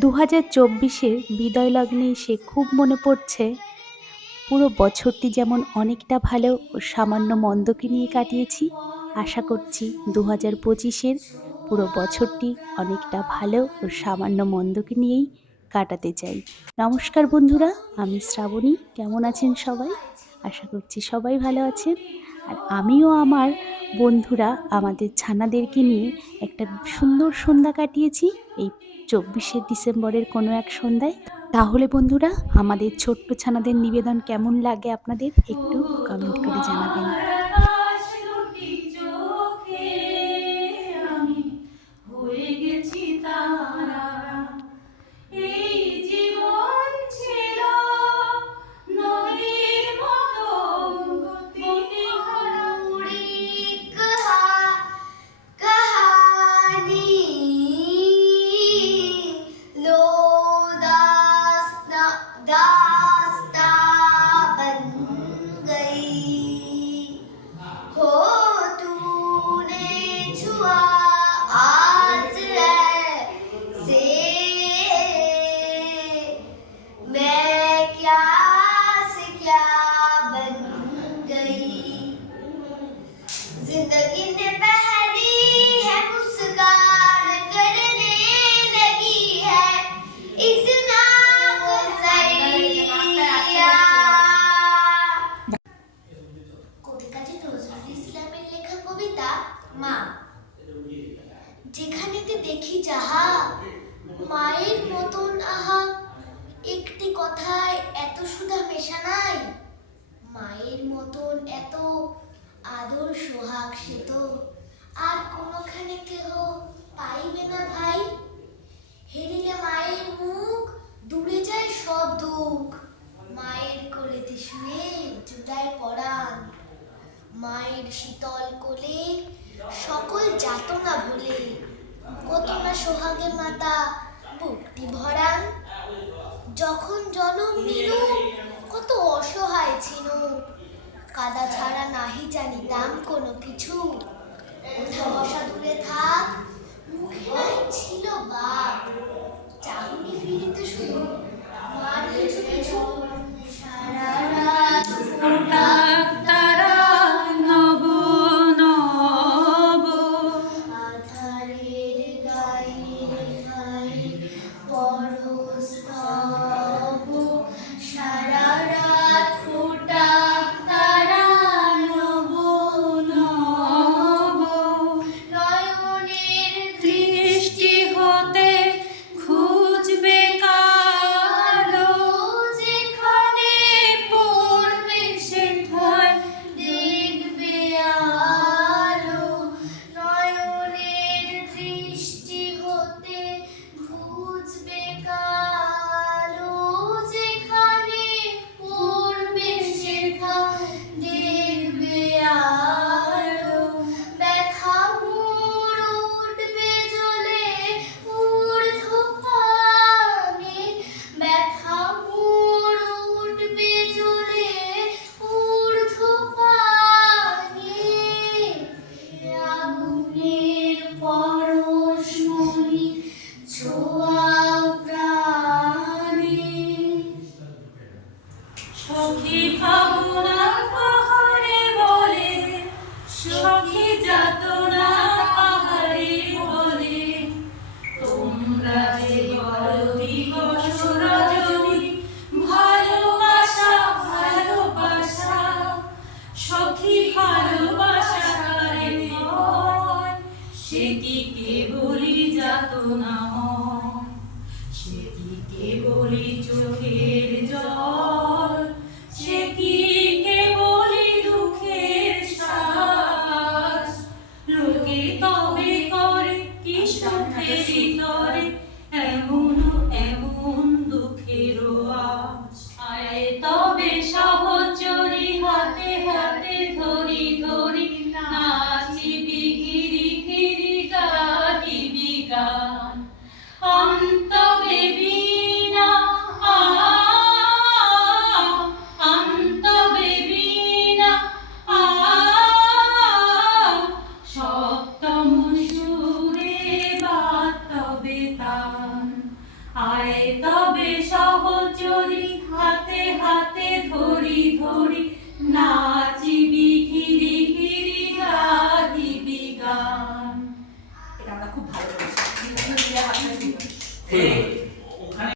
দু হাজার চব্বিশের বিদায় লগ্নে এসে খুব মনে পড়ছে। পুরো বছরটি যেমন অনেকটা ভালো ও সামান্য মন্দকে নিয়ে কাটিয়েছি, আশা করছি দু হাজার পঁচিশের পুরো বছরটি অনেকটা ভালো ও সামান্য মন্দকে নিয়েই কাটাতে চাই। নমস্কার বন্ধুরা, আমি শ্রাবণী। কেমন আছেন সবাই? আশা করছি সবাই ভালো আছেন। আর আমিও আমার বন্ধুরা আমাদের ছানাদেরকে নিয়ে একটা সুন্দর সন্ধ্যা কাটিয়েছি এই চব্বিশে ডিসেম্বরের কোনো এক সন্ধ্যায়। তাহলে বন্ধুরা, আমাদের ছোট্ট ছানাদের নিবেদন কেমন লাগে আপনাদের একটু কমেন্ট করে জানাবেন। কবিতা মা। যেখানেতে দেখি যাহা মায়ের মতন আহা, একটি কথায় এত সুধা মেশা নাই। মায়ের মতন এত আদর সোহাগ সে তো আর কোনোখানে কেহ পাইবে না ভাই হেরিলে মায়ের মুখ দূরে যায় সব দুঃখ মায়ের কোলেতে শুয়ে জুটায় পরাণ মায়ের শীতল কোলে সকল যাতনা ভুলে। কত না সোহাগে মাতা, বুকটি ভরান। যখন জনম নিল, কত অসহায় ছিল। কাদা ছাড়া নাহি জানিতাম কোনো কিছু। ওঠা বসা দূরে থাক, মুখে সখী ভালোবাসা করে সেটি কে বলি যাত না সেটি কে বলি চোখের জল। সে কি বলি দুঃখের শ্বাস। লোকে তবে করে কি সুখের তরে 好诶那